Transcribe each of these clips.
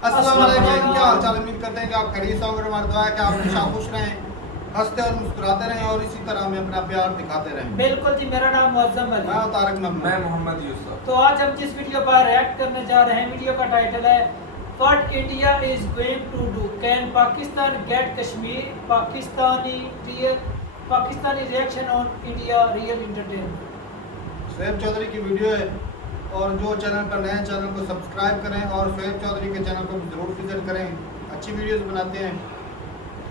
अस्सलाम वालेकुम, क्या हाल चाल। उम्मीद करते हैं कि आप खैरियत से होंगे। हमारी दुआ है कि आप हमेशा खुश रहें, हंसते और मुस्कुराते रहें और इसी तरह हमें अपना प्यार दिखाते रहें। बिल्कुल जी, मेरा नाम मुअज्जम अली। मैं तारिक महमूद। मैं मोहम्मद यूसुफ। तो आज हम जिस वीडियो पर रिएक्ट करने जा रहे हैं, वीडियो का टाइटल है what India is going to do, can Pakistan get Kashmir, Pakistani reaction on India real entertainment. Shoaib Chaudhary की वीडियो है और जो चैनल पर नए चैनल को सब्सक्राइब करें और शोएब चौधरी के चैनल को जरूर विजिट करें। अच्छी वीडियोस बनाते हैं।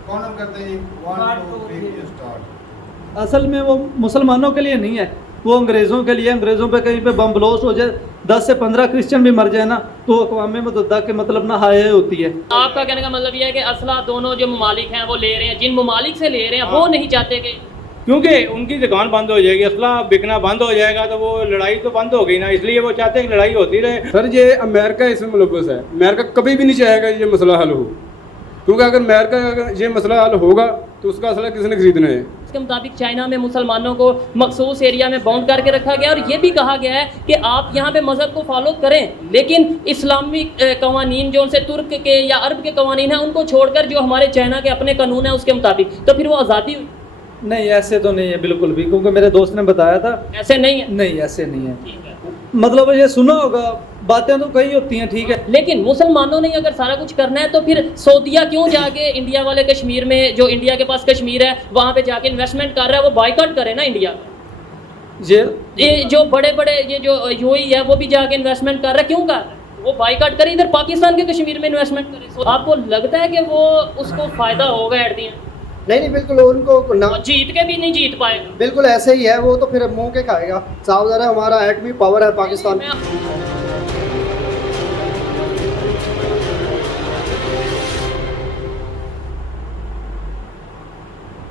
कौन हम करते हैं 1 2 3 स्टार्ट। असल में वो मुसलमानों के लिए नहीं है, वो अंग्रेज़ों के लिए। अंग्रेज़ों पे कहीं पे बम ब्लास्ट हो जाए, 10 से 15 क्रिश्चियन भी मर जाए ना, तो अक़वाम मुत्तहिदा के मतलब ना हाय होती है। आपका कहने का मतलब यह है कि असला दोनों जो ममालिक हैं वो ले रहे हैं, जिन ममालिक से ले रहे हैं वो नहीं चाहते कि, क्योंकि उनकी दुकान बंद हो जाएगी, असला बिकना बंद हो जाएगा तो वो लड़ाई तो बंद हो गई ना, इसलिए वो चाहते हैं कि लड़ाई होती रहे। सर ये अमेरिका इसमें मुलव्वस है। अमेरिका कभी भी नहीं चाहेगा ये मसला हल हो, क्योंकि अगर अमेरिका अगर ये मसला हल होगा तो उसका असला किसने खरीदना है। इसके मुताबिक चाइना में मुसलमानों को मखसूस एरिया में बाउंड करके रखा गया और ये भी कहा गया है कि आप यहाँ पे मज़हब को फॉलो करें, लेकिन इस्लामिक कवानीन जो उनसे तुर्क के या अरब के कवानीन हैं उनको छोड़कर जो हमारे चाइना के अपने कानून हैं उसके मुताबिक, तो फिर वो आज़ादी नहीं, ऐसे तो नहीं है बिल्कुल भी, क्योंकि मेरे दोस्त ने बताया था। ऐसे नहीं है। नहीं, ऐसे नहीं है। ठीक है। मतलब ये सुना होगा, बातें तो कई होती हैं, ठीक है, लेकिन मुसलमानों ने अगर सारा कुछ करना है तो फिर सऊदिया क्यों जाके इंडिया वाले कश्मीर में, जो इंडिया के पास कश्मीर है वहाँ पे जाके इन्वेस्टमेंट कर रहा है, वो बाइकआउट करे ना इंडिया। ये जो बड़े बड़े ये जो यूएई है वो भी जाके इन्वेस्टमेंट कर रहा है, क्यों कर रहा है? वो बाइकआउट करे, इधर पाकिस्तान के कश्मीर में इन्वेस्टमेंट करे। तो आपको लगता है कि वो उसको फायदा होगा एट दी एंड? नहीं बिल्कुल उनको ना, वो जीत के भी नहीं जीत पाएगा। बिल्कुल ऐसे ही है, वो तो फिर मुंह के खाएगा। साफ ज़ाहिर है हमारा एटमी पावर है पाकिस्तान।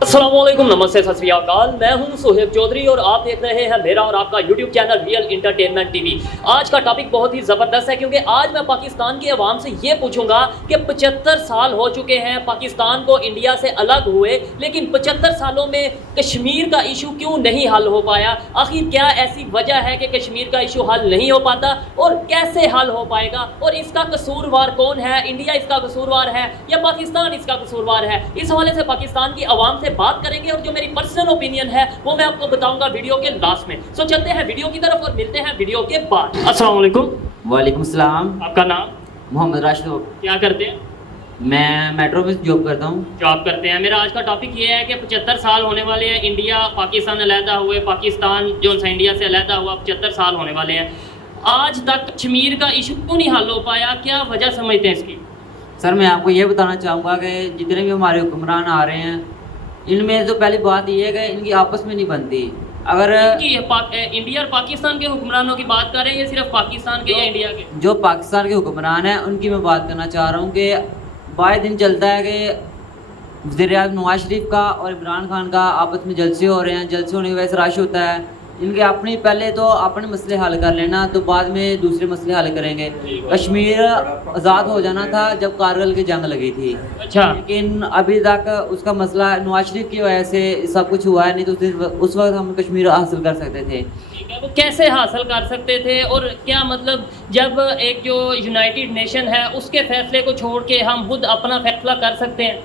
अस्सलामुअलैकुम, नमस्ते, सत श्री अकाल। मैं हूं शोएब चौधरी और आप देख रहे हैं मेरा और आपका YouTube channel real entertainment TV. आज का टॉपिक बहुत ही ज़बरदस्त है, क्योंकि आज मैं पाकिस्तान की आवाम से ये पूछूंगा कि 75 साल हो चुके हैं पाकिस्तान को इंडिया से अलग हुए, लेकिन 75 सालों में कश्मीर का इशू क्यों नहीं हल हो पाया। आखिर क्या ऐसी वजह है कि कश्मीर का इशू हल नहीं हो पाता और कैसे हल हो पाएगा, और इसका कसूरवार कौन है? इंडिया इसका कसूरवार है या पाकिस्तान इसका कसूरवार है? इस हवाले से पाकिस्तान की आवाम से बात करेंगे और जो मेरी पर्सनल ओपिनियन है वो मैं आपको बताऊंगा वीडियो के लास्ट में। सो चलते हैं वीडियो की तरफ और मिलते हैं वीडियो के बाद। अस्सलाम वालेकुम। वालेकुम सलाम। आपका नाम? मोहम्मद राशिद। क्या करते हैं? मैं मेट्रो में जॉब करता हूँ। जॉब करते हैं। मेरा आज का टॉपिक ये है कि 75 साल होने वाले हैं इंडिया पाकिस्तान अलहदा हुए, पाकिस्तान जो सा इंडिया से अलहदा हुआ 75 साल होने वाले हैं। आज तक कश्मीर का इशू क्यों नहीं हल हो पाया? क्या वजह समझते हैं इसकी? सर मैं आपको ये बताना चाहूँगा कि जितने भी हमारे हुक्मरान आ रहे हैं, इनमें तो पहली बात ये है कि इनकी आपस में नहीं बनती। अगर इंडिया और पाकिस्तान के हुक्मरानों की बात कर रहे हैं या सिर्फ पाकिस्तान के या इंडिया के? जो पाकिस्तान के हुक्मरान हैं उनकी मैं बात करना चाह रहा हूँ कि बाय दिन चलता है कि वज़ीर-ए-आज़म नवाज शरीफ का और इमरान खान का आपस में जलसे हो रहे हैं। जलसे होने की वजह से रश होता है। इनके अपने पहले तो अपने मसले हल कर लेना, तो बाद में दूसरे मसले हल करेंगे। कश्मीर आज़ाद हो जाना था जब कारगिल की जंग लगी थी। अच्छा। लेकिन अभी तक उसका मसला नवाज शरीफ की वजह से सब कुछ हुआ है, नहीं तो उस वक्त हम कश्मीर हासिल कर सकते थे। ठीक है, वो कैसे हासिल कर सकते थे? और क्या मतलब जब एक जो यूनाइटेड नेशन है उसके फैसले को छोड़ के हम खुद अपना फैसला कर सकते हैं?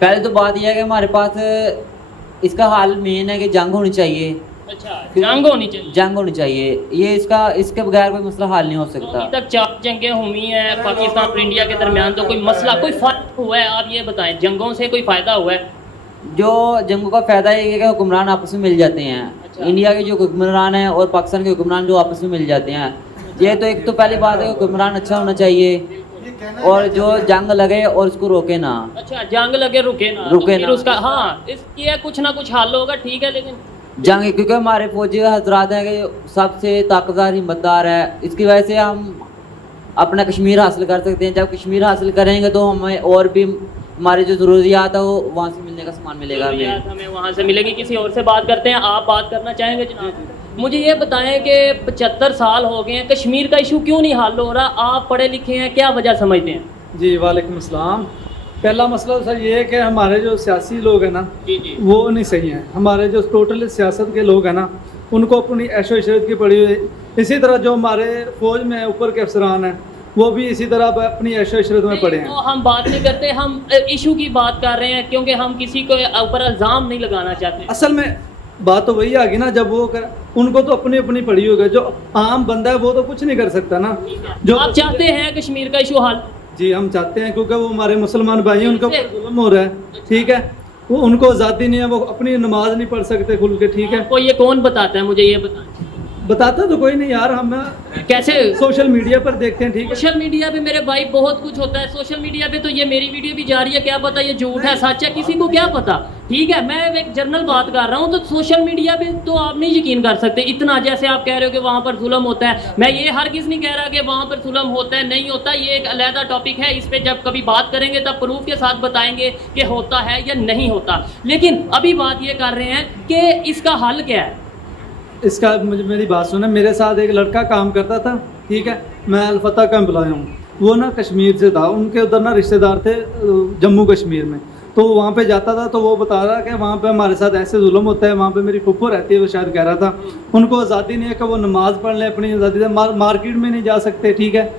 पहले तो बात यह है कि हमारे पास इसका हाल मेन है कि जंग होनी चाहिए। अच्छा, जंग होनी चाहिए। जंग होनी चाहिए, ये इसके बगैर कोई मसला हल नहीं हो सकता। अभी तक 4 जंगें हुई हैं पाकिस्तान और इंडिया के दरमियान, तो कोई मसला कोई फ़र्क हुआ है? आप ये बताएं, जंगों से कोई फ़ायदा हुआ है? जो जंगों का फ़ायदा ये है कि हुक्मरान आपस में मिल जाते हैं। अच्छा। इंडिया के जो हुक्मरान हैं और पाकिस्तान के हुक्मरान जो आपस में मिल जाते हैं, ये तो एक तो पहली बात है हुक्मरान अच्छा होना चाहिए और जो जंग लगे और उसको रोके ना। अच्छा, जंग लगे रुके ना, रुके तो ना। उसका हाँ इसकी कुछ ना कुछ हल होगा, ठीक है, लेकिन जंग क्योंकि हमारे फौजी हजरात हैं कि सबसे ताकतवर हिम्मतदार है, इसकी वजह से हम अपना कश्मीर हासिल कर सकते हैं। जब कश्मीर हासिल करेंगे तो हमें और भी हमारी जो ज़रूरियात है वो वहाँ से मिलने का सामान मिलेगा। हमें वहाँ से मिलेगी। किसी और से बात करते हैं। आप बात करना चाहेंगे जनाब? मुझे ये बताएं कि 75 साल हो गए हैं, कश्मीर का इशू क्यों नहीं हल हो रहा? आप पढ़े लिखे हैं, क्या वजह समझते हैं? जी वालेकुम अस्सलाम। पहला मसला तो सर ये है कि हमारे जो सियासी लोग हैं ना, जी वो नहीं सही हैं। हमारे जो टोटल सियासत के लोग हैं ना, उनको अपनी ऐशो इशरत की पड़ी हुई। इसी तरह जो हमारे फ़ौज में ऊपर के अफसरान हैं वो भी इसी तरह अपनी ऐशो इशरत में पड़े हैं। तो हम बात नहीं करते, हम इशू की बात कर रहे हैं, क्योंकि हम किसी को ऊपर इल्ज़ाम नहीं लगाना चाहते। असल में बात तो वही आ गई ना, जब वो उनको तो अपनी अपनी पड़ी होगी, जो आम बंदा है वो तो कुछ नहीं कर सकता ना। जो आप चाहते हैं कश्मीर का इशू हल? जी हम चाहते हैं, क्योंकि वो हमारे मुसलमान भाई हैं, उनके ऊपर जुल्म हो रहा है, ठीक है। वो उनको आज़ादी नहीं है, वो अपनी नमाज नहीं पढ़ सकते खुल के, ठीक है। आपको ये कौन बताता है, मुझे ये बताता तो कोई नहीं यार, हम कैसे सोशल मीडिया पर देखते हैं, ठीक है। सोशल मीडिया पे मेरे भाई बहुत कुछ होता है सोशल मीडिया पे, तो ये मेरी वीडियो भी जा रही है, क्या पता ये झूठ है सच है, किसी को क्या पता, ठीक है। मैं एक जनरल बात कर रहा हूँ, तो सोशल मीडिया पे तो आप नहीं यकीन कर सकते इतना, जैसे आप कह रहे हो कि वहाँ पर जुल्म होता है। मैं ये हर किस नहीं कह रहा कि वहाँ पर जुल्म होता है नहीं होता, ये एक अलहदा टॉपिक है, इस पर जब कभी बात करेंगे तब प्रूफ के साथ बताएंगे कि होता है या नहीं होता। लेकिन अभी बात ये कर रहे हैं कि इसका हल क्या है। इसका मुझे मेरी बात सुने, मेरे साथ एक लड़का काम करता था, ठीक है, मैं अलफता का एम्प्लॉय हूँ। वो ना कश्मीर से था, उनके उधर ना रिश्तेदार थे जम्मू कश्मीर में, तो वहाँ पे जाता था, तो वो बता रहा कि वहाँ पे हमारे साथ ऐसे जुल्म होता है, वहाँ पे मेरी फुप्पो रहती है, वो शायद कह रहा था उनको आज़ादी नहीं है कि वो नमाज़ पढ़ लें, अपनी आज़ादी से मार्केट में नहीं जा सकते, ठीक है।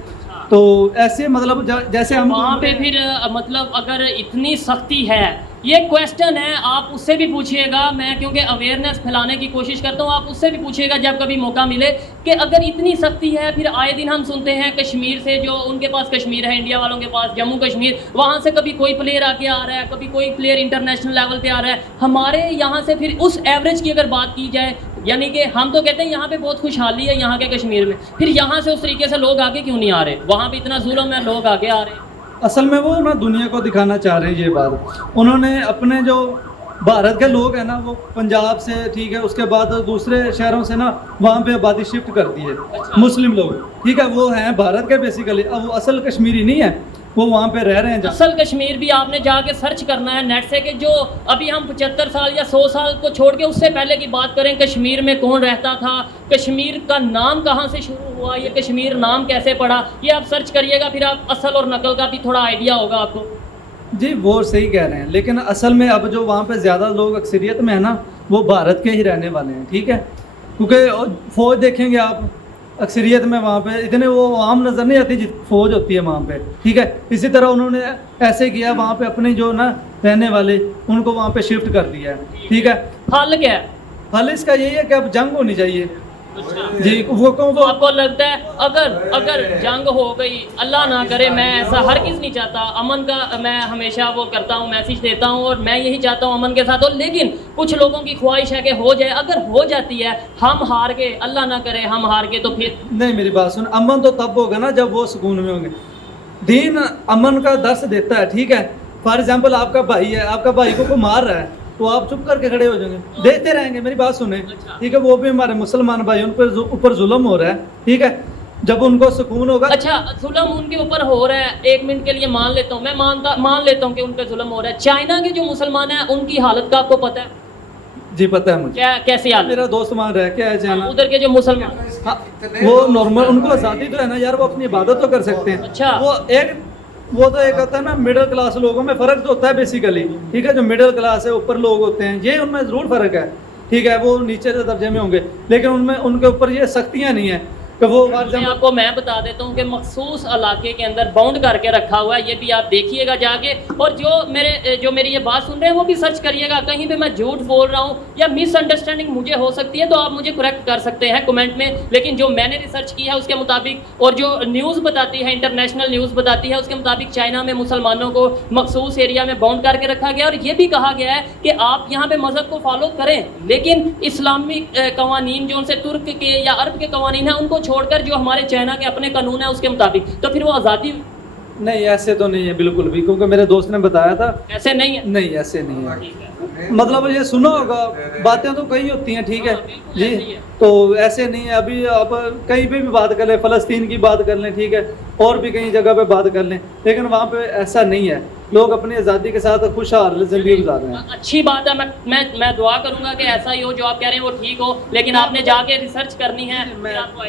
तो ऐसे मतलब जैसे हम वहाँ पे फिर मतलब अगर इतनी सख्ती है, ये क्वेश्चन है, आप उससे भी पूछिएगा, मैं क्योंकि अवेयरनेस फैलाने की कोशिश करता हूँ, आप उससे भी पूछिएगा जब कभी मौका मिले कि अगर इतनी सख्ती है, फिर आए दिन हम सुनते हैं कश्मीर से, जो उनके पास कश्मीर है, इंडिया वालों के पास जम्मू कश्मीर, वहाँ से कभी कोई प्लेयर आके आ रहा है, कभी कोई प्लेयर इंटरनेशनल लेवल पे आ रहा है। हमारे यहाँ से फिर उस एवरेज की अगर बात की जाए, यानी कि हम तो कहते हैं यहाँ पे बहुत खुशहाली है यहाँ के कश्मीर में, फिर यहाँ से उस तरीके से लोग आगे क्यों नहीं आ रहे? वहाँ पे इतना जुल्म है, लोग आगे आ रहे हैं। असल में वो ना दुनिया को दिखाना चाह रहे हैं ये बात। उन्होंने अपने जो भारत के लोग हैं ना, वो पंजाब से, ठीक है, उसके बाद दूसरे शहरों से ना वहाँ पे आबादी शिफ्ट कर दी है, मुस्लिम लोग, ठीक है, वो हैं भारत के बेसिकली, अब वो असल कश्मीरी नहीं है, वो वहाँ पे रह रहे हैं। असल कश्मीर भी आपने जाके सर्च करना है नेट से, कि जो अभी हम 75 साल या 100 साल को छोड़ के उससे पहले की बात करें, कश्मीर में कौन रहता था, कश्मीर का नाम कहाँ से शुरू हुआ, ये कश्मीर नाम कैसे पड़ा, ये आप सर्च करिएगा, फिर आप असल और नकल का भी थोड़ा आइडिया होगा आपको। जी वो सही कह रहे हैं, लेकिन असल में अब जो वहाँ पे ज़्यादा लोग अक्सरियत में है ना, वो भारत के ही रहने वाले हैं, ठीक है, क्योंकि फ़ौज देखेंगे आप, अक्सरियत में वहाँ पे इतने वो आम नज़र नहीं आती जितनी फ़ौज होती है वहाँ पे, ठीक है। इसी तरह उन्होंने ऐसे किया, वहाँ पे अपने जो ना रहने वाले उनको वहाँ पे शिफ्ट कर दिया है, ठीक है। हल क्या है? हल इसका यही है कि अब जंग होनी चाहिए। जी वो कहूँ तो आपको लगता है अगर जंग हो गई, अल्लाह ना करे, मैं ऐसा हर किस नहीं चाहता, अमन का मैं हमेशा वो करता हूँ, मैसेज देता हूँ, और मैं यही चाहता हूँ अमन के साथ हो, लेकिन कुछ लोगों की ख्वाहिश है कि हो जाए, अगर हो जाती है, हम हार गए, अल्लाह ना करे हम हार गए, तो फिर नहीं, मेरी बात सुन, अमन तो तब होगा ना जब वो सुकून में होंगे। दीन अमन का दर्स देता है, ठीक है। फॉर एग्जाम्पल आपका भाई है, आपका भाई को मार रहा है, तो आप चुप करके खड़े हो जाएंगे, देखते रहेंगे, मेरी बात सुने, ठीक है। वो भी हमारे मुसलमान भाई, उन पर ऊपर जुल्म हो रहा है, ठीक है, जब उनको सुकून होगा। अच्छा, जुल्म उनके ऊपर हो रहा है, एक मिनट के लिए मान लेता हूँ, मैं मान लेता हूँ कि उन पर जुल्म हो रहा है। चाइना के जो मुसलमान हैं उनकी हालत का आपको पता है? जी पता है मुझे। क्या कैसी हालत? मेरा दोस्त वहाँ रह के है चाइना, उधर के जो मुसलमान, हाँ, वो नॉर्मल, उनको आज़ादी तो है ना यार, वो अपनी इबादत तो कर सकते हैं। अच्छा। वो तो एक होता है ना, मिडिल क्लास लोगों में फ़र्क तो होता है बेसिकली, ठीक है। जो मिडिल क्लास है, ऊपर लोग होते हैं, ये उनमें ज़रूर फ़र्क है, ठीक है, वो नीचे के दर्जे में होंगे, लेकिन उनमें उनके ऊपर ये सख्तियाँ नहीं हैं कि वो आपको मैं बता देता हूँ कि मखसूस इलाके के अंदर बाउंड करके रखा हुआ है, ये भी आप देखिएगा जाके। और जो मेरी ये बात सुन रहे हैं वो भी सर्च करिएगा, कहीं पे मैं झूठ बोल रहा हूँ या मिसअंडरस्टैंडिंग मुझे हो सकती है तो आप मुझे करेक्ट कर सकते हैं कमेंट में, लेकिन जो मैंने रिसर्च की है उसके मुताबिक, और जो न्यूज़ बताती है, इंटरनेशनल न्यूज़ बताती है, उसके मुताबिक चाइना में मुसलमानों को मखसूस एरिया में बाउंड करके रखा गया, और ये भी कहा गया है कि आप यहाँ पे मज़हब को फॉलो करें, लेकिन इस्लामिक कवानीन जो उनसे तुर्क के या अरब के कवानीन हैं उनको छोड़कर जो हमारे चाइना के अपने कानून है उसके मुताबिक, तो फिर वो आज़ादी नहीं, ऐसे तो नहीं है बिल्कुल भी, क्योंकि मेरे दोस्त ने बताया था ऐसे नहीं है। नहीं, ऐसे नहीं है, मतलब ये सुना होगा, बातें तो कई होती हैं, ठीक है जी, तो ऐसे नहीं है। अभी आप कहीं पे भी बात कर लें, फ़लस्तीन की बात कर लें, ठीक है, और भी कई जगह पे बात कर लें, लेकिन वहाँ पे ऐसा नहीं है, लोग अपनी आज़ादी के साथ खुशहाल ज़िंदगी गुजार रहे हैं। अच्छी बात है, मैं दुआ करूँगा कि ऐसा ही हो, जो आप कह रहे हैं वो ठीक हो, लेकिन आपने जाके रिसर्च करनी है।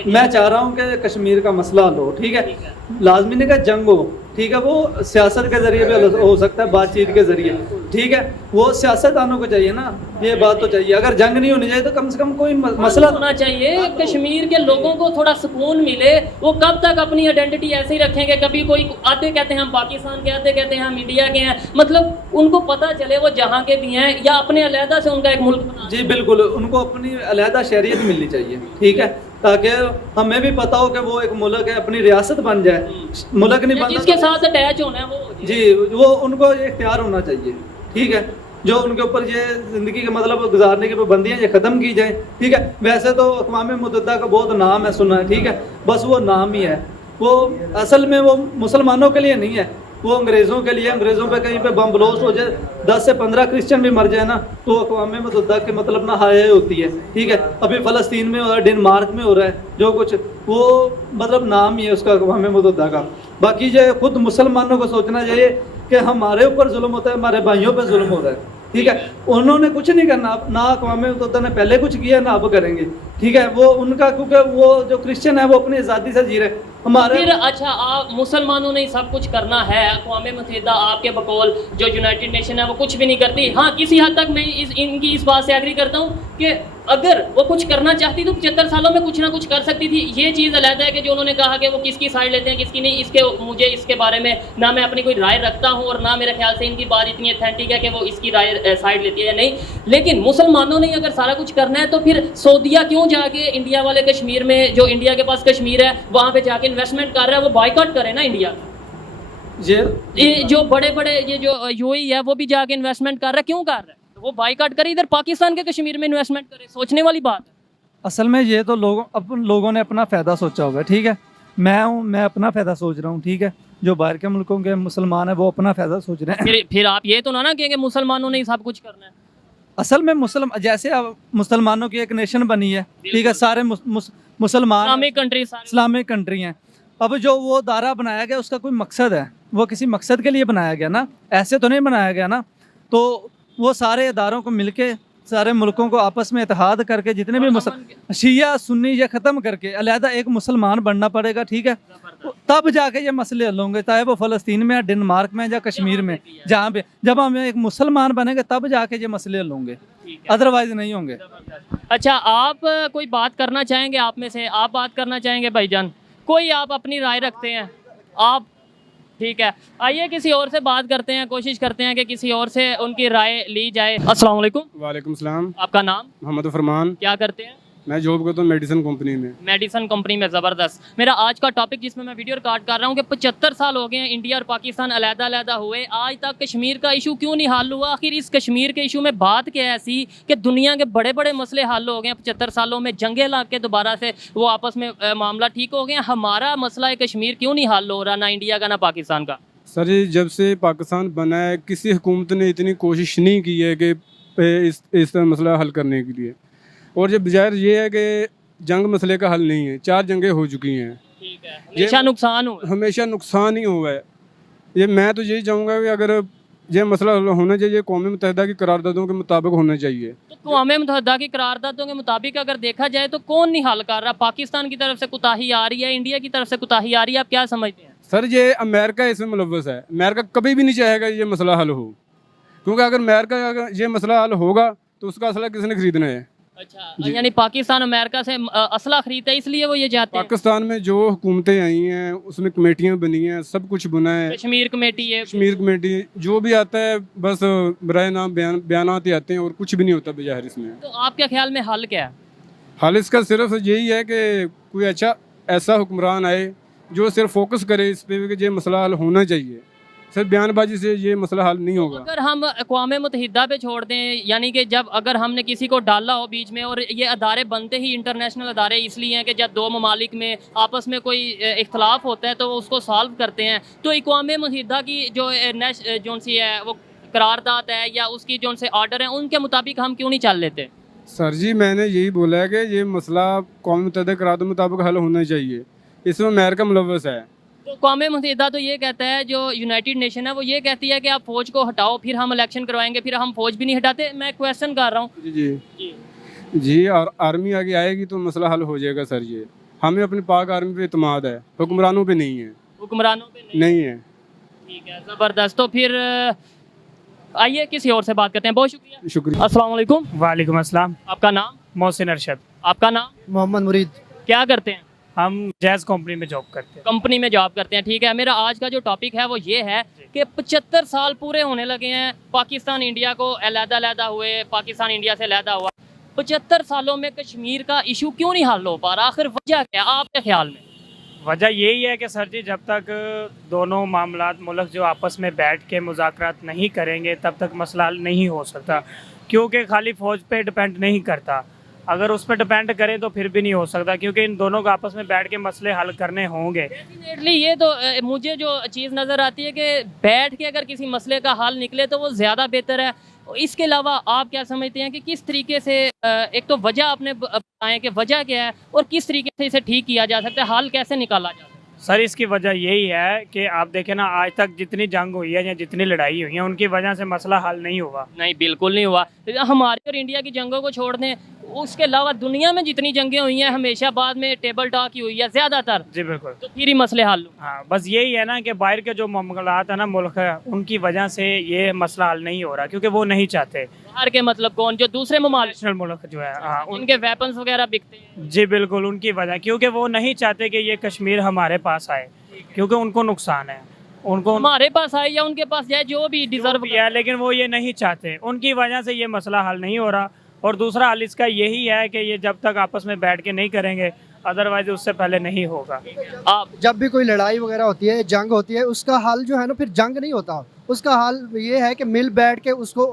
मैं चाह रहा हूँ कि कश्मीर का मसला हल हो, ठीक है, लाजमी नहीं कि जंग हो, ठीक है, वो सियासत के जरिए भी हो सकता है, बातचीत के जरिए, ठीक है, वो सियासतदानों को चाहिए ना, ये बात तो चाहिए। अगर जंग नहीं होनी चाहिए तो कम से कम कोई मसला होना चाहिए, कश्मीर के लोगों को थोड़ा सुकून मिले। वो कब तक अपनी आइडेंटिटी ऐसे ही रखेंगे? कभी कोई आते कहते हैं हम पाकिस्तान के, आते कहते हैं हम इंडिया के हैं, मतलब उनको पता चले वो जहाँ के भी हैं, या अपने अलहदा से उनका एक मुल्क बना। जी बिल्कुल, उनको अपनी अलहदा शहरियत मिलनी चाहिए, ठीक है, ताकि हमें भी पता हो कि वो एक मुल्क है, अपनी रियासत बन जाए। मुल्क नहीं बनता जिसके साथ अटैच होना है वो जी, वो उनको ये इख्तियार होना चाहिए, ठीक है, जो उनके ऊपर ये ज़िंदगी के मतलब गुजारने की पाबंदियाँ ये ख़त्म की जाए, ठीक है। वैसे तो अक़वाम मुत्तहिदा का बहुत नाम है, सुना है, ठीक है, बस वो नाम ही है, वो असल में वो मुसलमानों के लिए नहीं है, वो अंग्रेज़ों के लिए। अंग्रेज़ों पे कहीं पे बम ब्लास्ट हो जाए, 10 से 15 क्रिश्चियन भी मर जाए ना, तो अक़वाम मुत्तहिदा के मतलब ना हाय होती है, ठीक है। अभी फ़लस्तीन में हो रहा है, डेनमार्क में हो रहा है, जो कुछ वो मतलब नाम ही है उसका अक़वाम मुत्तहिदा का। बाकी जो खुद मुसलमानों को सोचना चाहिए कि हमारे ऊपर जुल्म होता है, हमारे भाइयों पर जुल्म हो रहा है, ठीक है। उन्होंने कुछ नहीं करना, ना अक़वाम मुत्तहिदा ने पहले कुछ किया ना अब करेंगे, ठीक है। वो उनका, क्योंकि वो जो क्रिश्चियन है वो अपनी आज़ादी से जी रहे, हमारे फिर अच्छा आप मुसलमानों ने ही सब कुछ करना है, अक़वाम मुत्तहिदा आपके बकौल जो यूनाइटेड नेशन है वो कुछ भी नहीं करती। हाँ, किसी हद तक मैं इनकी इस बात से एग्री करता हूँ कि अगर वो कुछ करना चाहती तो 75 सालों में कुछ ना कुछ कर सकती थी। ये चीज़ अलग है कि जो उन्होंने कहा कि वो किसकी साइड लेते हैं किसकी नहीं, इसके मुझे इसके बारे में ना मैं अपनी कोई राय रखता हूँ, और ना मेरे ख्याल से इनकी बात इतनी अथेंटिक है कि वो इसकी राय साइड लेती है या नहीं। लेकिन मुसलमानों ने अगर सारा कुछ करना है तो फिर सऊदीया क्यों जाके इंडिया वाले कश्मीर में, जो इंडिया के पास कश्मीर है वहाँ पे जाके इन्वेस्टमेंट कर रहा है, वो बाइकआउट करे ना इंडिया। ये जो बड़े बड़े ये जो यूएई है वो भी जाके इन्वेस्टमेंट कर रहा है, क्यों कर रहा है? वो बाइकआउट करे, इधर पाकिस्तान के कश्मीर में इन्वेस्टमेंट करे, सोचने वाली बात है। असल में ये तो लोगों ने अपना फ़ायदा सोचा होगा, ठीक है। मैं अपना फ़ायदा सोच रहा हूँ, ठीक है। जो बाहर के मुल्कों के मुसलमान है वो अपना फ़ायदा सोच रहे हैं। फिर आप ये तो ना कहेंगे मुसलमानों ने ही सब कुछ करना है। असल में जैसे अब मुसलमानों की एक नेशन बनी है, ठीक है, सारे मुसलमान इस्लामिक कंट्री इस्लामिक कंट्री हैं। अब जो वो दायरा बनाया गया उसका कोई मकसद है, वो किसी मकसद के लिए बनाया गया ना, ऐसे तो नहीं बनाया गया ना। तो वो सारे इदारों को मिलके, सारे मुल्कों को आपस में इत्तेहाद करके, जितने भी शिया सुन्नी ये ख़त्म करके अलहदा एक मुसलमान बनना पड़ेगा, ठीक है। तब जाके ये मसले हल होंगे, चाहे वो फ़लस्तीन में या डेनमार्क में या कश्मीर में, जहाँ पे जब हम एक मुसलमान बनेंगे तब जाके ये मसले हल होंगे, अदरवाइज नहीं होंगे। अच्छा, आप कोई बात करना चाहेंगे? आप में से आप बात करना चाहेंगे भाईजान? कोई आप अपनी राय रखते हैं आप? ठीक है, आइए किसी और से बात करते हैं, कोशिश करते हैं कि किसी और से उनकी राय ली जाए। अस्सलाम वालेकुम। वालेकुम सलाम। आपका नाम? मोहम्मद फरमान। क्या करते हैं? मैं जॉब करता हूँ मेडिसिन कंपनी में। मेडिसिन कंपनी में, ज़बरदस्त। मेरा आज का टॉपिक जिसमें मैं वीडियो रिकॉर्ड कर रहा हूँ कि 75 साल हो गए हैं इंडिया और पाकिस्तान अलहदा हुए, आज तक कश्मीर का इशू क्यों नहीं हल हुआ? आखिर इस कश्मीर के इशू में बात क्या है ऐसी कि दुनिया के बड़े बड़े मसले हल हो गए हैं 75 सालों में, जंगे लग के दोबारा से वो आपस में मामला ठीक हो गए हैं, हमारा मसला है कश्मीर क्यों नहीं हल हो रहा, ना इंडिया का ना पाकिस्तान का? सर जी, जब से पाकिस्तान बना है किसी हुकूमत ने इतनी कोशिश नहीं की है कि इस मसला हल करने के लिए, और जब बजाय ये है कि जंग मसले का हल नहीं है, 4 जंगें हो चुकी हैं, ठीक है, हमेशा नुकसान हुआ, हमेशा नुकसान ही हुआ है। ये मैं तो यही चाहूँगा कि अगर ये मसला हल होना चाहिए, कौम मुत्तहिदा की करारदादों के मुताबिक होना चाहिए। तो कौम मुत्तहिदा की करारदादों के मुताबिक अगर देखा जाए तो कौन नहीं हल कर रहा? पाकिस्तान की तरफ से कोताही आ रही है, इंडिया की तरफ से कोताही आ रही है, आप क्या समझते हैं? सर, ये अमेरिका इसमें मुलव्वस है। अमेरिका कभी भी नहीं चाहेगा ये मसला हल हो, क्योंकि अगर ये मसला हल होगा तो उसका असला किसने खरीदना है? अच्छा, यानी पाकिस्तान अमेरिका से असला खरीदता है, इसलिए वो ये चाहते हैं। पाकिस्तान में जो हुकूमतें आई हैं उसमें कमेटियां बनी हैं, सब कुछ बना है, कश्मीर कमेटी है, कश्मीर कमेटी, जो भी आता है बस बराए नाम बयानात ही आते हैं और कुछ भी नहीं होता बजाहिर इसमें। तो आपके ख्याल में हल क्या है? हाल इसका सिर्फ यही है कि कोई अच्छा ऐसा हुक्मरान आए जो सिर्फ फोकस करे इस पे कि ये मसला हल होना चाहिए। सिर्फ बयानबाजी से ये मसला हल नहीं होगा। अगर हम अक़वाम मुत्तहिदा पे छोड़ दें, यानी कि जब अगर हमने किसी को डाला हो बीच में, और ये अदारे बनते ही इंटरनेशनल अदारे इसलिए हैं कि जब 2 ममालिक में आपस में कोई इख्तलाफ होता है तो वो उसको सॉल्व करते हैं, तो अक़वाम मुत्तहिदा की जो सी है वो करारदाद है या उसकी जो से आर्डर हैं उनके मुताबिक हम क्यों नहीं चल लेते? सर जी, मैंने यही बोला है कि ये मसला कौम मुत्तहिदा करारदाद के मुताबिक हल होना चाहिए, इसमें अमेरिका मुलव्वस है। तो कौम मुत्तहिदा तो ये कहता है, जो यूनाइटेड नेशन है वो ये कहती है कि आप फ़ौज को हटाओ, फिर हम इलेक्शन करवाएंगे, फिर हम फ़ौज भी नहीं हटाते। मैं क्वेश्चन कर रहा हूँ। जी, और आर्मी आगे आएगी तो मसला हल हो जाएगा सर। ये हमें अपनी पाक आर्मी पे इत्मीनाद है, हुक्मरानों पे नहीं है। हुक्मरानों पे नहीं है। ठीक है, ज़बरदस्त। तो फिर आइए किसी और से बात करते हैं। बहुत शुक्रिया। शुक्रिया। अस्सलाम वालेकुम। वालेकुम अस्सलाम। आपका नाम? मोहसिन अरशद। आपका नाम? मोहम्मद मुरीद। क्या करते हैं? हम जैज़ कंपनी में जॉब करते हैं। कंपनी में जॉब करते हैं, ठीक है। मेरा आज का जो टॉपिक है वो ये है कि 75 साल पूरे होने लगे हैं पाकिस्तान इंडिया को अलग-अलग हुए, पाकिस्तान इंडिया से अलग हुआ। 75 सालों में कश्मीर का इशू क्यों नहीं हल हो पा रहा? आखिर वजह क्या है आपके ख्याल में? वजह यही है कि सर जी, जब तक दोनों मामलात मुल्क जो आपस में बैठ के मुज़ाकरात नहीं करेंगे तब तक मसला हल नहीं हो सकता, क्योंकि खाली फ़ौज पे डिपेंड नहीं करता। अगर उस पर डिपेंड करें तो फिर भी नहीं हो सकता, क्योंकि इन दोनों को आपस में बैठ के मसले हल करने होंगे। डेफिनेटली ये तो मुझे जो चीज़ नज़र आती है कि बैठ के अगर किसी मसले का हल निकले तो वो ज़्यादा बेहतर है। इसके अलावा आप क्या समझते हैं कि किस तरीके से एक तो वजह आपने बताएं कि वजह क्या है और किस तरीके से इसे ठीक किया जा सकता है, हल कैसे निकाला जा सकता है? सर, इसकी वजह यही है कि आप देखें ना, आज तक जितनी जंग हुई है या जितनी लड़ाई हुई है उनकी वजह से मसला हल नहीं हुआ। नहीं, बिल्कुल नहीं हुआ। हमारी और इंडिया की जंगों को छोड़ दें, उसके अलावा दुनिया में जितनी जंगें हुई हैं हमेशा बाद में टेबल टॉक ही हुई है ज़्यादातर। जी बिल्कुल। तो फिर ही मसले हल हुए। हाँ, बस यही है ना कि बाहर के जो मामलात है ना मुल्क है, उनकी वजह से ये मसला हल नहीं हो रहा, क्योंकि वो नहीं चाहते। बाहर के मतलब कौन? जो दूसरे ममालिक, नेशनल मुल्क जो है, हाँ, उनके वेपन्स वगैरह बिकते हैं। जी बिल्कुल, उनकी वजह, क्योंकि वो नहीं चाहते कि ये कश्मीर हमारे पास आए, क्योंकि उनको नुकसान है। उनको हमारे पास आए या उनके पास जाए, जो भी डिजर्व किया, लेकिन वो ये नहीं चाहते। उनकी वजह से ये मसला हल नहीं हो रहा। और दूसरा हल इसका यही है कि ये जब तक आपस में बैठ के नहीं करेंगे, अदरवाइज उससे पहले नहीं होगा। आप जब भी कोई लड़ाई वगैरह होती है, जंग होती है, उसका हल जो है ना, फिर जंग नहीं होता। उसका हल ये है कि मिल बैठ के उसको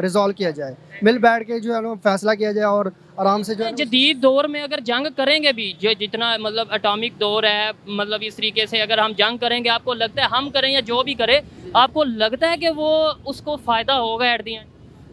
रिजॉल्व किया जाए, मिल बैठ के जो है ना फैसला किया जाए और आराम से जो है जदीद दौर में अगर जंग करेंगे भी, जो जितना मतलब एटॉमिक दौर है, मतलब इस तरीके से अगर हम जंग करेंगे, आपको लगता है हम करें या जो भी करे, आपको लगता है कि वो उसको फ़ायदा होगा एट दी एंड?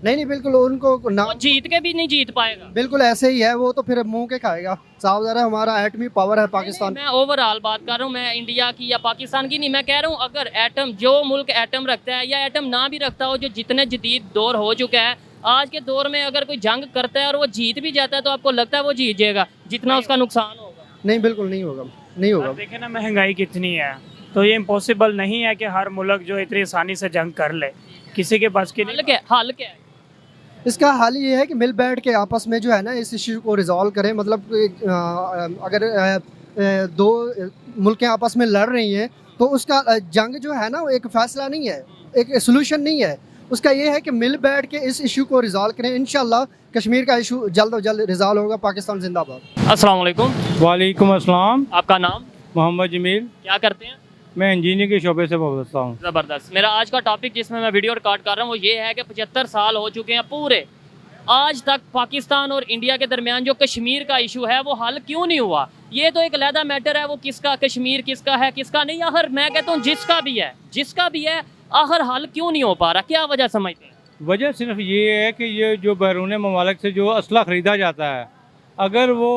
नहीं, बिल्कुल उनको ना, वो जीत के भी नहीं जीत पाएगा। बिल्कुल ऐसे ही है, वो तो फिर मुंह के खाएगा। साफ ज़रा हमारा एटमी पावर है पाकिस्तान। मैं ओवरऑल बात कर रहा हूँ, मैं इंडिया की या पाकिस्तान की नहीं, मैं कह रहा हूँ अगर एटम, जो मुल्क एटम रखता है या एटम ना भी रखता हो, जो जितने जदीद दौर हो चुका है, आज के दौर में अगर कोई जंग करता है और वो जीत भी जाता है तो आपको लगता है वो जीत जाएगा जितना उसका नुकसान होगा? नहीं, बिल्कुल नहीं होगा, नहीं होगा। देखें ना, महंगाई कितनी है, तो ये इम्पॉसिबल नहीं है कि हर मुल्क जो इतनी आसानी से जंग कर ले, किसी के बस की नहीं। हल क्या है? इसका हल ये है कि मिल बैठ के आपस में जो है ना इस इश्यू को रिजॉल्व करें। मतलब अगर दो मुल्कें आपस में लड़ रही हैं तो उसका जंग जो है ना वो एक फैसला नहीं है, एक सोल्यूशन नहीं है। उसका ये है कि मिल बैठ के इस इशू को रिजॉल्व करें। इंशाल्लाह कश्मीर का इशू जल्द अज जल्द रिजॉल्व होगा। पाकिस्तान जिंदाबाद। अस्सलाम वालेकुम। वालेकुम अस्सलाम। आपका नाम? मोहम्मद जमील। क्या करते हैं? मैं इंजीनियर के शोबे से वाबस्ता हूँ। ज़बरदस्त। मेरा आज का टॉपिक जिसमें मैं वीडियो रिकॉर्ड कर रहा हूँ वो ये है कि 75 साल हो चुके हैं पूरे, आज तक पाकिस्तान और इंडिया के दरमियान जो कश्मीर का इशू है वो हल क्यों नहीं हुआ? ये तो एक अलहदा मैटर है, वो किसका कश्मीर किसका है किसका नहीं, आखिर मैं कहता हूँ जिसका भी है आखिर हल क्यों नहीं हो पा रहा? क्या वजह समझते हैं? वजह सिर्फ ये है कि ये जो बैरून ममालिक से जो असला ख़रीदा जाता है, अगर वो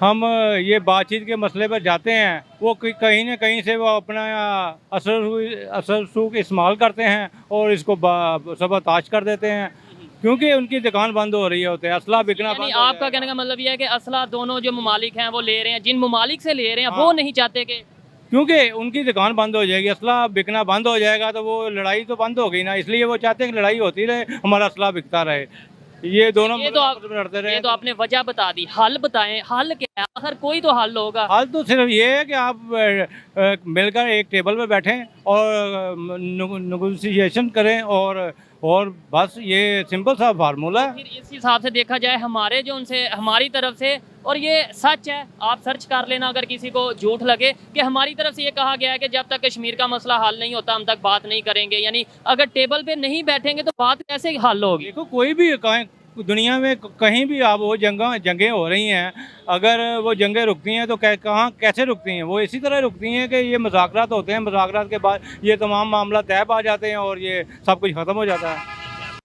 हम ये बातचीत के मसले पर जाते हैं, वो कहीं ना कहीं से वो अपना असर सूख इस्तेमाल करते हैं और इसको सबताश कर देते हैं, क्योंकि उनकी दुकान बंद हो रही होती है, असला बिकना बंद हो आपका कहने का मतलब ये है कि असला दोनों जो ममालिक हैं वो ले रहे हैं, जिन ममालिक से ले रहे हैं वो नहीं चाहते कि, क्योंकि उनकी दुकान बंद हो जाएगी, असला बिकना बंद हो जाएगा तो वो लड़ाई तो बंद हो गई ना, इसलिए वो चाहते हैं कि लड़ाई होती रहे, हमारा असला बिकता रहे। ये दोनों लड़ते रहे। ये तो आपने वजह बता दी, हल बताएं, हल क्या है? आखिर कोई तो हल होगा। हल तो सिर्फ ये है कि आप मिलकर एक टेबल पर बैठें और नेगोशिएशन करें और बस ये सिंपल सा फार्मूला है। फिर इस हिसाब से देखा जाए हमारे जो उनसे हमारी तरफ से, और ये सच है, आप सर्च कर लेना अगर किसी को झूठ लगे, कि हमारी तरफ से ये कहा गया है कि जब तक कश्मीर का मसला हल नहीं होता हम तक बात नहीं करेंगे। यानी अगर टेबल पे नहीं बैठेंगे तो बात कैसे हल होगी? देखो, कोई भी दुनिया में कहीं भी आप वो जंगें हो रही हैं, अगर वो जंगें रुकती हैं तो कहाँ कैसे रुकती हैं? वो इसी तरह रुकती हैं कि ये मुज़ाकरात होते हैं, मुज़ाकरात के बाद ये तमाम मामला तय पा जाते हैं और ये सब कुछ ख़त्म हो जाता है।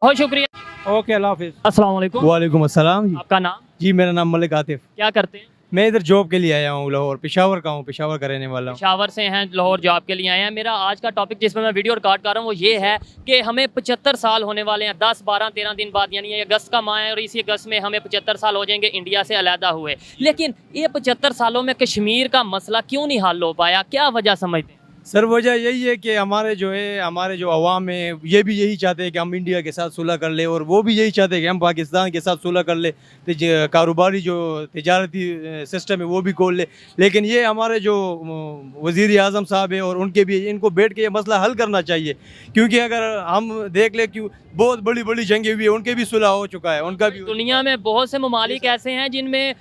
बहुत शुक्रिया। ओके, अल्लाह हाफिज़। अस्सलाम वालेकुम। वालेकुम अस्सलाम। आपका नाम? जी, मेरा नाम मलिक आतिफ। क्या करते हैं? मैं इधर जॉब के लिए आया हूँ, लाहौर, पेशावर का हूँ, पेशावर का रहने वाला हूँ। पेशावर से हैं, लाहौर जॉब के लिए आए हैं। मेरा आज का टॉपिक जिसमें मैं वीडियो रिकॉर्ड कर रहा हूँ वो ये है कि हमें 75 साल होने वाले हैं, 10, 12, 13 दिन बाद, यानी ये अगस्त का माह है और इसी अगस्त में हमें 75 साल हो जाएंगे इंडिया से अलहदा हुए। लेकिन ये 75 सालों में कश्मीर का मसला क्यों नहीं हल हो पाया? क्या वजह समझते हैं? सर वजह यही है कि हमारे जो अवाम है ये भी यही चाहते हैं कि हम इंडिया के साथ सुलह कर ले, और वो भी यही चाहते हैं कि हम पाकिस्तान के साथ सुलह कर ले, तो कारोबारी जो तिजारती सिस्टम है वो भी खोल ले। लेकिन ये हमारे जो वज़ीर आज़म साहब है और उनके भी, इनको बैठ के ये मसला हल करना चाहिए, क्योंकि अगर हम देख ले कि बहुत बड़ी बड़ी जंगें हुई है, उनके भी सुलह हो चुका है, उनका भी। दुनिया में बहुत से ममालिक ऐसे हैं जिनमें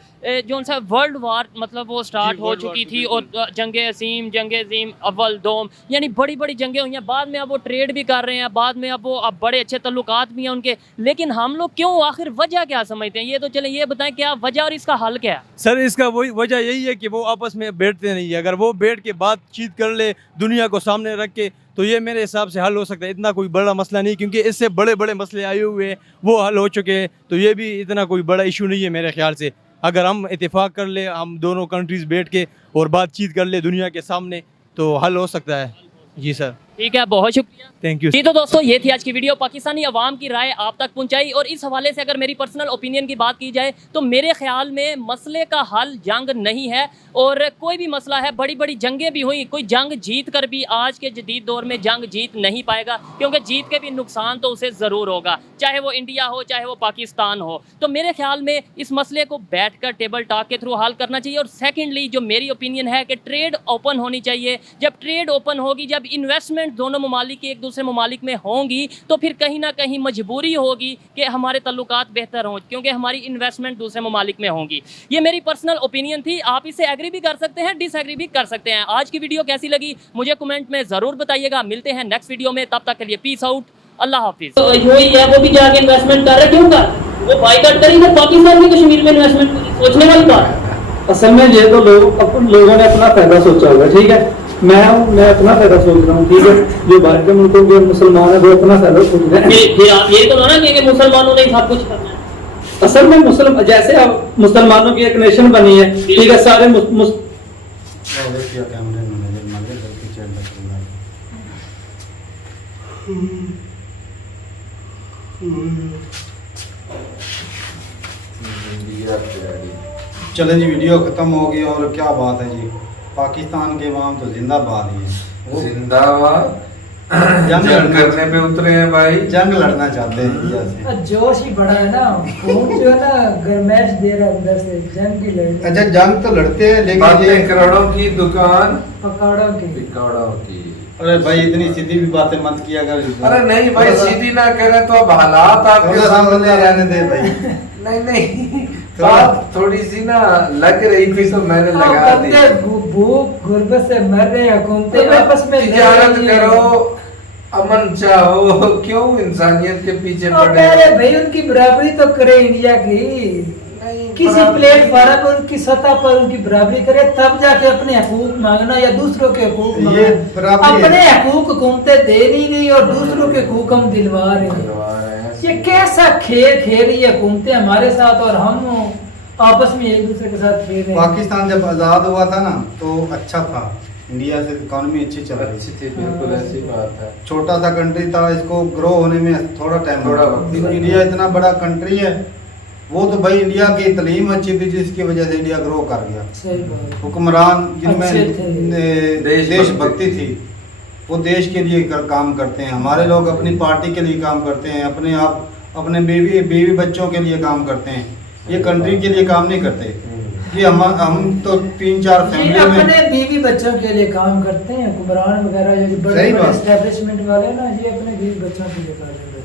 जो सा वर्ल्ड वार मतलब वो स्टार्ट हो चुकी थी, और जंगे अजीम अव्वल दोम यानी बड़ी बड़ी जंगें हुई हैं, बाद में अब वो ट्रेड भी कर रहे हैं, बाद में अब वो बड़े अच्छे तल्लुकात भी हैं उनके। लेकिन हम लोग क्यों, आखिर वजह क्या समझते हैं? ये तो चले ये बताएं क्या वजह और इसका हल क्या है? सर इसका वही वजह यही है कि वो आपस में बैठते नहीं है। अगर वो बैठ के बातचीत कर ले दुनिया को सामने रख के, तो ये मेरे हिसाब से हल हो सकता है। इतना कोई बड़ा मसला नहीं, क्योंकि इससे बड़े बड़े मसले आए हुए हैं, वो हल हो चुके हैं, तो ये भी इतना कोई बड़ा इशू नहीं है मेरे ख्याल से। अगर हम इत्तेफाक कर ले, हम दोनों कंट्रीज़ बैठ के और बातचीत कर ले दुनिया के सामने, तो हल हो सकता है। जी सर, ठीक है, बहुत शुक्रिया, थैंक यू। जी तो दोस्तों ये थी आज की वीडियो, पाकिस्तानी अवाम की राय आप तक पहुंचाई। और इस हवाले से अगर मेरी पर्सनल ओपिनियन की बात की जाए तो मेरे ख्याल में मसले का हल जंग नहीं है, और कोई भी मसला है, बड़ी बड़ी जंगें भी हुई, कोई जंग जीत कर भी आज के जदीद दौर में जंग जीत नहीं पाएगा, क्योंकि जीत के भी नुकसान तो उसे ज़रूर होगा, चाहे वो इंडिया हो चाहे वो पाकिस्तान हो। तो मेरे ख्याल में इस मसले को बैठ कर टेबल टॉक के थ्रू हल करना चाहिए। और सेकेंडली जो मेरी ओपिनियन है कि ट्रेड ओपन होनी चाहिए। जब ट्रेड ओपन होगी, जब इन्वेस्टमेंट दोनों ममालिक एक दूसरे ममालिक में होंगी, तो फिर कहीं ना कहीं मजबूरी होगी कि हमारे तल्लुकात बेहतर हों, क्योंकि हमारी इन्वेस्टमेंट दूसरे ममालिक में होंगी। ये मेरी पर्सनल ओपिनियन थी, आप इसे एग्री भी कर सकते हैं, डिसएग्री भी कर सकते हैं। आज की वीडियो कैसी लगी मुझे कमेंट में ज़रूर बताइएगा। मिलते हैं नेक्स्ट वीडियो में, तब तक के लिए पीस आउट, अल्लाह हाफिज़। तो यही है, वो भी जाके इन्वेस्टमेंट कर रहे, क्यों कर वो बाइकआउट करी तो पाकिस्तान में कश्मीर में इन्वेस्टमेंट सोचने वाली बात। असल में ये तो लोगों ने अपना फायदा सोचा होगा, ठीक है। मैं अपना फायदा सोच रहा हूँ, ठीक है। जो बाहर के मुल्कों के मुसलमान है वो अपना फायदा सोच रहे हैं। फिर आप ये तो ना कि मुसलमानों ने सब कुछ करना है। असल में मुसलमान, जैसे अब मुसलमानों की एक नेशन बनी है, ठीक है, सारे चले जी, वीडियो ख़त्म हो गई। और क्या बात है जी, पाकिस्तान के अवाम तो जिंदाबाद ही है, जिंदाबाद। जंग करने पे उतरे हैं भाई, जंग लड़ना चाहते हैं इंडिया से। जोश ही बड़ा है ना, खून जो है ना गरमैश दे रहा है अंदर से, जंग ही लड़। अच्छा, जंग तो लड़ते हैं, लेकिन ये करोड़ों की दुकान पकौड़ों की। अरे भाई इतनी सीधी भी बातें मत किया कर। अरे नहीं भाई, सीधी ना करे तो अब हालात आपके सामने रहने दे भाई। नहीं बात थोड़ी सी ना लग रही थी तो मैंने लगा दी। भूख गुर्बत से मर रहे हैं, हुकूमतें आपस में तिजारत करो, अमन चाहो, क्यों इंसानियत के पीछे पड़े? अरे भाई उनकी बराबरी तो करे इंडिया की, किसी प्लेटफॉर्म पर उनकी सतह पर उनकी बराबरी करे, तब जाके अपने हकूक मांगना या दूसरों के हकूक मांगना। अपने हकूक हुकूमतें दे नहीं और दूसरों के हकूक हम दिलवा रहे हैं। ये कैसा खेल खेल रही है हुकूमतें हमारे साथ, और हम आपस में एक दूसरे के साथ खेल रहे हैं। पाकिस्तान जब आज़ाद हुआ था ना तो अच्छा था, इंडिया से इकॉनमी अच्छी चल रही थी। बिल्कुल ऐसी बात है। छोटा सा कंट्री था, इसको ग्रो होने में थोड़ा टाइम, थोड़ा वक्त। इंडिया इतना बड़ा कंट्री है, वो तो भाई इंडिया की तलीम अच्छी थी जिसकी वजह से इंडिया ग्रो कर गया। हुक्मरान जिनमें देशभक्ति थी, वो देश के लिए काम करते हैं। हमारे लोग अपनी पार्टी के लिए काम करते हैं, अपने आप अपने बीवी बच्चों के लिए काम करते हैं, ये कंट्री के लिए काम नहीं करते। ये हम तो 3-4 फैमिली में अपने बीवी बच्चों के लिए काम करते हैं। हुक्मरान वगैरह जो बड़े एस्टेब्लिशमेंट वाले ना, ये अपने बीवी बच्चों के लिए काम करते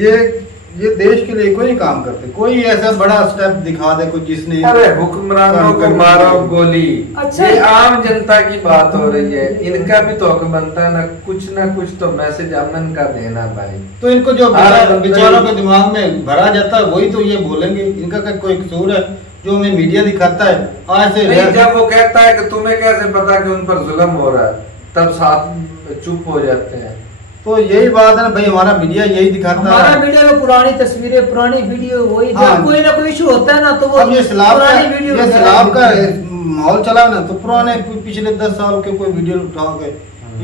हैं। ये देश के लिए कोई नहीं काम करते। कोई ऐसा बड़ा स्टेप दिखा दे कुछ जिसने, अरे हुक्मरानों को मारो गोली। अच्छा, ये आम जनता की बात हो रही है, इनका भी तो हक बनता है ना कुछ तो मैसेज अमन का देना भाई। तो इनको जो बेचारों के दिमाग में भरा जाता है वही तो ये बोलेंगे। इनका कोई कसूर है जो हमें मीडिया दिखाता है आज से? जब वो कहता है कि तुम्हें कैसे पता कि उन पर जुल्म हो रहा है, तब साथ चुप हो जाते हैं। तो यही बात है ना भाई, हमारा मीडिया यही दिखाता है। हमारा मीडिया में पुरानी तस्वीरें, पुरानी वीडियो, वही जब कोई ना कोई इशू होता है ना तो वो ये सैलाब का माहौल चला ना, तो पुराने पिछले 10 साल के कोई वीडियो उठा के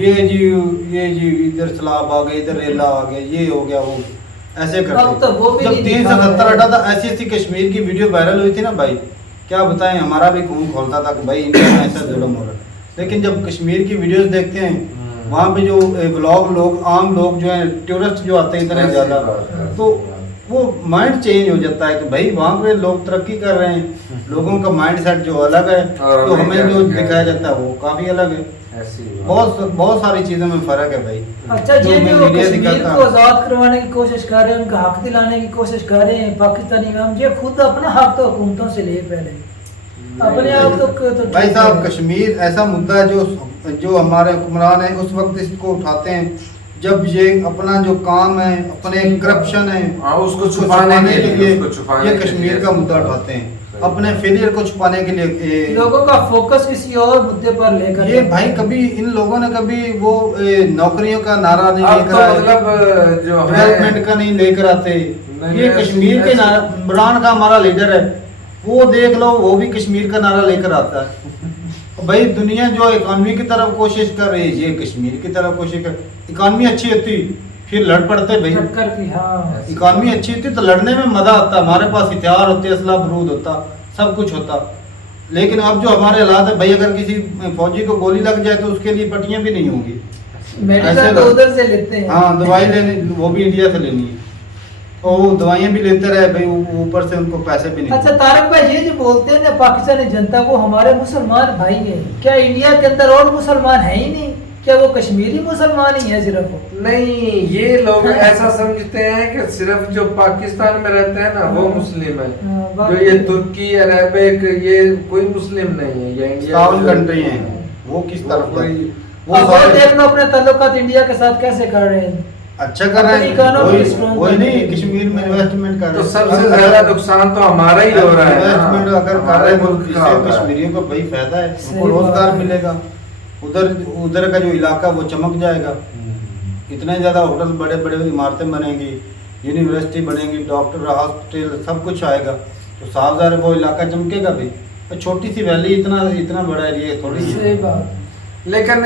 ये जी इधर सैलाब आ गए, इधर रेला आ गए, ये हो गया, वो ऐसे करते। जब 370 हटा था, ऐसी कश्मीर की वीडियो वायरल हुई थी ना भाई, क्या बताएं, हमारा भी खून खोलता था कि भाई इंडिया में ऐसा जुल्म हो रहा है। लेकिन जब कश्मीर की वीडियोस देखते हैं वहाँ पे जो व्लॉग लोग आम लोग जो है टूरिस्ट जो आते हैं इतने ज़्यादा, तो वो माइंड चेंज हो जाता है कि भाई वहाँ पे लोग तरक्की कर रहे हैं, लोगों का माइंड सेट जो अलग है, तो हमें जो दिखाया जाता है वो काफ़ी अलग है। बहुत सारी चीज़ों में फ़र्क है भाई। अच्छा, ये जो कश्मीर को आज़ाद करवाने की कोशिश कर रहे हैं, उनका हक दिलाने की कोशिश कर रहे हैं पाकिस्तानी अवाम, ये खुद अपना हक तो हुकूमतों से ले पहले अपने आप तो भाई साहब कश्मीर ऐसा मुद्दा है जो हमारे हुक्मरान हैं उस वक्त इसको उठाते हैं जब ये अपना जो काम है, अपने करप्शन है, उसको छुपाने के लिए ये कश्मीर का मुद्दा उठाते हैं, अपने फेलियर को छुपाने के लिए। लोगों का फोकस किसी और मुद्दे पर लेकर, ये भाई कभी इन लोगों ने कभी वो नौकरियों का नारा नहीं लेकर आए, मतलब जो डेवलपमेंट का नहीं लेकर आते। ये कश्मीर के इमरान का हमारा लीडर है, वो देख लो, वो भी कश्मीर का नारा लेकर आता है। भाई दुनिया जो इकॉनमी की तरफ कोशिश कर रही है, ये कश्मीर की तरफ कोशिश कर, इकॉनमी अच्छी होती फिर लड़ पड़ते भाई। इकॉनमी अच्छी होती तो लड़ने में मजा आता, हमारे पास हथियार होते, असला बरूद होता, सब कुछ होता। लेकिन अब जो हमारे हालात है भाई, अगर किसी फौजी को गोली लग जाए तो उसके लिए पट्टियां भी नहीं होंगी, मेडिकल तो उधर से लेते हैं। हाँ, दवाई लेनी वो भी इंडिया से लेनी है, और वो दवाइयाँ भी लेते रहे भाई, ऊपर से उनको पैसे भी नहीं। अच्छा तारक भाई, ये जो बोलते हैं ना पाकिस्तानी जनता वो हमारे मुसलमान भाई हैं, क्या इंडिया के अंदर और मुसलमान है ही नहीं? क्या वो कश्मीरी मुसलमान ही है सिर्फ? नहीं, ये लोग ऐसा समझते हैं कि सिर्फ जो पाकिस्तान में रहते हैं ना वो मुस्लिम है, जो ये तुर्की अरबिक ये कोई मुस्लिम नहीं है, ये इंडिया कंट्री है, वो किस तरफ वो देख लो अपने ताल्लुकात इंडिया के साथ कैसे कर रहे हैं, अच्छा कर रहे हैं, वही नहीं कश्मीर में इन्वेस्टमेंट कर रहे हैं, तो सबसे ज्यादा नुकसान तो हमारा ही हो रहा है। इन्वेस्टमेंट अगर कर रहे हैं इससे कश्मीरियों को भाई फायदा है, उनको रोजगार मिलेगा, उधर का जो इलाका वो चमक जाएगा, इतने ज़्यादा होटल बड़े बड़े इमारतें बनेंगी, यूनिवर्सिटी बनेंगी, डॉक्टर हॉस्पिटल सब कुछ आएगा, तो साफ ज़ाहिर वो इलाका चमकेगा भाई। तो छोटी सी वैली इतना बड़ा एरिया थोड़ी है। लेकिन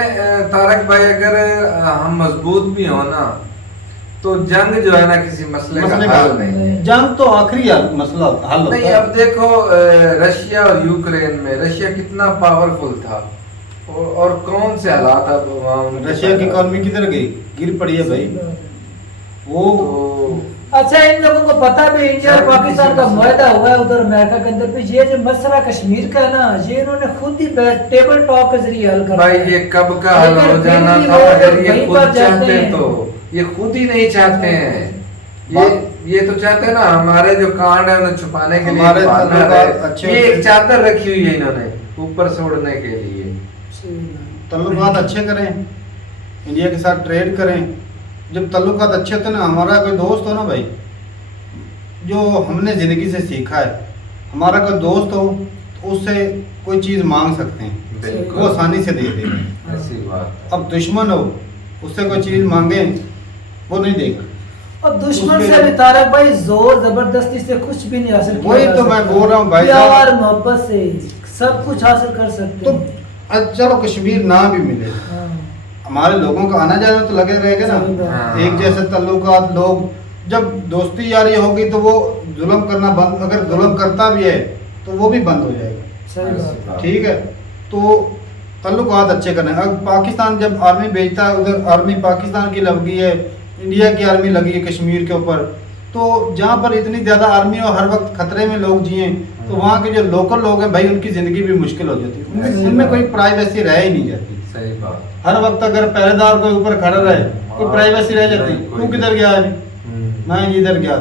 तारक भाई, अगर हम मजबूत भी हो ना तो जंग जो है ना किसी मसले का हल नहीं, जंग तो आखिरी मसला हल होता नहीं। अब देखो रशिया और यूक्रेन में, रशिया कितना पावरफुल था और कौन से हालात अब रशिया की इकोनॉमी किधर गई, गिर पड़ी है भाई वो। अच्छा, इन लोगों को पता भी इंडिया और पाकिस्तान का मुआहदा हुआ है उधर अमेरिका के अंदर, ये जो मसला कश्मीर का है ना, ये इन्होंने खुद ही टेबल टॉक के जरिए हल कर भाई, ये कब का हल हो जाना था अगर ये खुद चाहते तो, ये खुद ही नहीं चाहते हैं। ये तो चाहते हैं ना हमारे जो कांड है उन्हें छुपाने के लिए, ये एक चादर रखी हुई है इन्होंने ऊपर से उड़ने के लिए। तल्लुकात अच्छे करें, इंडिया के साथ ट्रेड करें। जब तल्लुकात अच्छे होते ना, हमारा कोई दोस्त हो ना भाई, जो हमने ज़िंदगी से सीखा है, हमारा कोई दोस्त हो तो उससे कोई चीज़ मांग सकते हैं, वो आसानी से दे देंगे, ऐसी बात। अब दुश्मन हो उससे कोई चीज़ मांगे वो नहीं देगा, और दुश्मन से भी तारक भाई जोर जबरदस्ती से कुछ भी नहीं हासिल किया। वही तो मैं बोल रहा हूँ भाई, प्यार मोहब्बत से सब कुछ हासिल कर सकते हैं। तो चलो कश्मीर ना भी मिले, हमारे लोगों का आना जाना तो लगे रहेगा ना, एक जैसे तल्लुकात, लोग जब दोस्ती यारी होगी तो वो जुल्म करना बंद, अगर जुल्म करता भी है तो वो भी बंद हो जाएगा। ठीक है, तो तल्लुकात अच्छे करने। अब पाकिस्तान जब आर्मी भेजता है, उधर आर्मी पाकिस्तान की लगी है, इंडिया की आर्मी लगी है कश्मीर के ऊपर, तो जहाँ पर इतनी ज़्यादा आर्मी और हर वक्त खतरे में लोग जिए, तो वहाँ के जो लोकल लोग हैं भाई, उनकी ज़िंदगी भी मुश्किल हो जाती है, उनमें कोई प्राइवेसी रह ही नहीं जाती। सही बात। हर वक्त अगर पहरेदार कोई ऊपर खड़ा रहे तो प्राइवेसी रह जाती, तू किधर गया है, मैं इधर गया।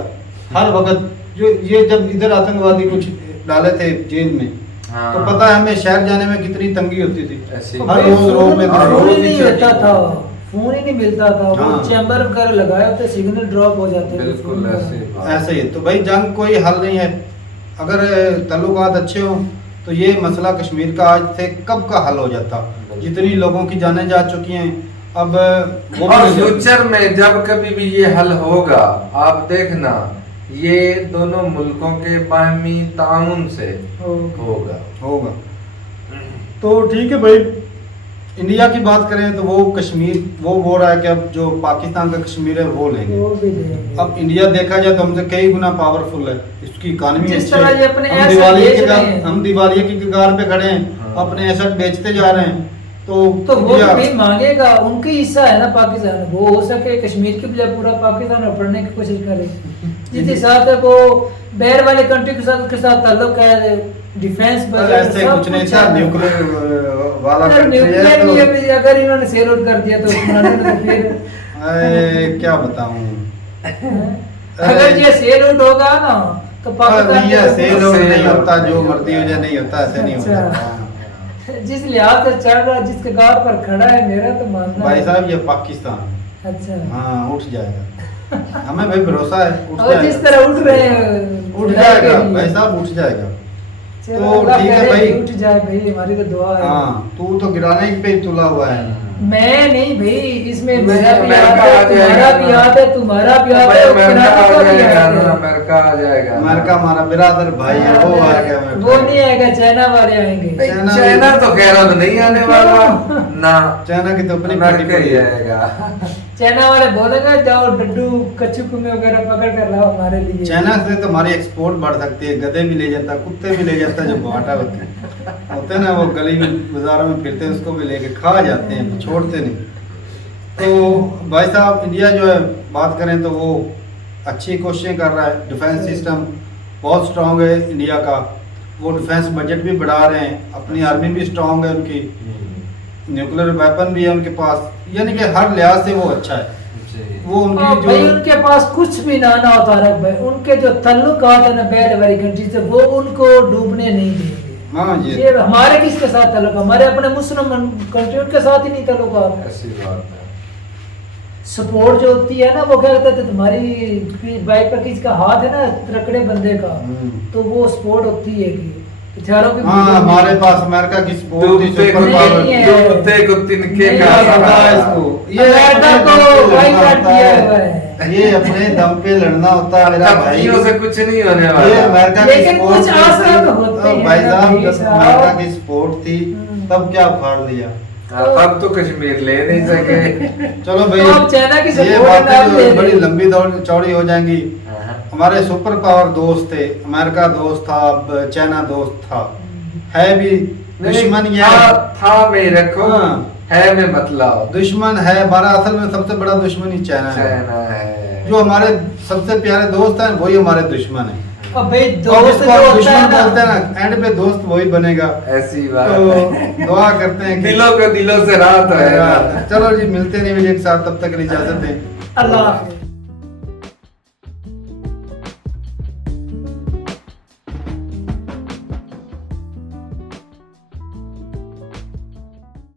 हर वक्त जो ये जब इधर आतंकवादी कुछ डाले थे जेल में, तो पता है हमें शहर जाने में कितनी तंगी होती थी, हर रोज रोड में फोन ही नहीं होता था, फोन ही नहीं मिलता था, वो चैम्बर वगैरह लगाए होते, सिग्नल ड्रॉप हो जाते थे। बिल्कुल ऐसे ही। तो भाई जंग कोई हल नहीं है, अगर तल्लुकात अच्छे हो तो ये मसला कश्मीर का आज से कब का हल हो जाता। जितनी लोगों की जानें जा चुकी हैं, अब वो और फ्यूचर में जब कभी भी ये हल होगा, आप देखना ये दोनों मुल्कों के बाहमी ताउन से होगा। तो ठीक है भाई, इंडिया की बात करें तो वो कश्मीर वो बोल रहा है कि अब जो पाकिस्तान का कश्मीर है वो लेंगे। अब इंडिया देखा जाए तो हमसे कई गुना पावरफुल है, इसकी इकानमी अच्छी है, हम दिवालिया की कगार पे खड़े हैं, अपने एसेट बेचते जा रहे हैं, तो वो भी मांगेगा, उनकी हिस्सा है ना पाकिस्तान, वो हो सके कश्मीर की बजाय पूरा पाकिस्तान पढ़ने की कोशिश करे। जिस हिसाब से वो बैर वाले कंट्री के साथ ताल्लुक है, डिफेंस बजट सब कुछ है। न्यूक्लियर वाला न्यूक्लियर नहीं है, अगर इन्होंने सेल आउट कर दिया तो फिर क्या बताऊं, अगर ये सेल आउट होगा ना तो पाकिस्तान सेल आउट नहीं होता, जो मर्जी हो जाए नहीं होता, ऐसे नहीं होता। जिस लिहाज से चल रहा, जिसके गार पर खड़ा है, मेरा तो मानना भाई साहब ये पाकिस्तान अच्छा हाँ उठ जाएगा, हमें भाई भरोसा है उठ और जिस जाएगा, तरह उठ रहे हैं उठ जाएगा भाई साहब, उठ जाएगा। तो ठीक है भाई, उठ जाए भाई, हमारी तो दुआ है। हाँ तू तो गिराने पे तुला हुआ है। मैं नहीं भाई, इसमें मेरा भी याद है, तुम्हारा भी याद है, तुम्हारा भी याद है, अमेरिका आ जाएगा, अमेरिका हमारा बिरादर भाई है, वो आएगा। वो नहीं आएगा, चाइना वाले आएंगे। चाइना तो कह रहा तो नहीं आने वाला ना, चाइना की तो अपनी अमेरिका ही आएगा। चाइना वाले बोलेगा जाओ डड्डू कच्चू कुमे वगैरह पकड़ कर लाओ हमारे लिए। चाइना से तो हमारी एक्सपोर्ट बढ़ सकती है, गधे भी ले जाता, कुत्ते भी ले जाता, जो बाटा होते हैं ना, वो गली में बाजारों में फिरते हैं, उसको भी लेके खा जाते हैं, छोड़ते नहीं। तो भाई साहब इंडिया जो है बात करें तो वो अच्छी कोशिशें कर रहा है, डिफेंस सिस्टम बहुत स्ट्रांग है इंडिया का, वो डिफेंस बजट भी बढ़ा रहे हैं, अपनी आर्मी भी स्ट्रांग है उनकी, न्यूक्लियर वेपन भी है उनके पास, यानी कि हर लिहाज से वो अच्छा है। वो उनकी जो भाई उनके पास कुछ भी ना ना होता है भाई, उनके जो ताल्लुकात है ना बैल वाली कंट्री से, वो उनको डूबने नहीं देंगे। हाँ ये हमारे किसके साथ ताल्लुक, हमारे अपने मुसलमान कंट्री उनके साथ ही नहीं ताल्लुकात। ऐसी बात है। सपोर्ट जो होती है ना, वो क्या कहते थे, तुम्हारी बाइक पर किसका हाथ है ना तकड़े बंदे का, तो वो सपोर्ट होती है कि बेचारों की। हाँ हमारे पास अमेरिका की सपोर्ट थी, सुपर पावर कुत्ते को तिनके का इसको, ये ये अपने दम पे लड़ना होता है मेरा भाई, से कुछ नहीं होने वाला। ये अमेरिका की लेकिन कुछ आसरा तो होते हैं भाई साहब, जब साहब। अमेरिका की सपोर्ट थी तब क्या उखाड़ दिया, अब तो कश्मीर ले नहीं सके। चलो भाई तो अब चाइना की ये सपोर्ट बातें नाम ले जो बड़ी ले। लंबी चौड़ी हो जाएंगी। हमारे सुपर पावर दोस्त थे, अमेरिका दोस्त था, अब चाइना दोस्त था, है भी दुश्मन ये था में रखो, है में मत लाओ, दुश्मन है हमारा, असल में सबसे बड़ा दुश्मन ही चाइना है। जो हमारे सबसे प्यारे दोस्त हैं वही हमारे दुश्मन है। अब भाई और दोस्त जिसको जो आप दुश्मन होता है बोलते ना, हैं ना, एंड पे दोस्त वही बनेगा। ऐसी बात तो है। दुआ करते हैं कि दिलों को दिलों से राहत है। चलो जी, मिलते नहीं एक साथ, तब तक इजाजत दें। अल्लाह हाफ़िज़।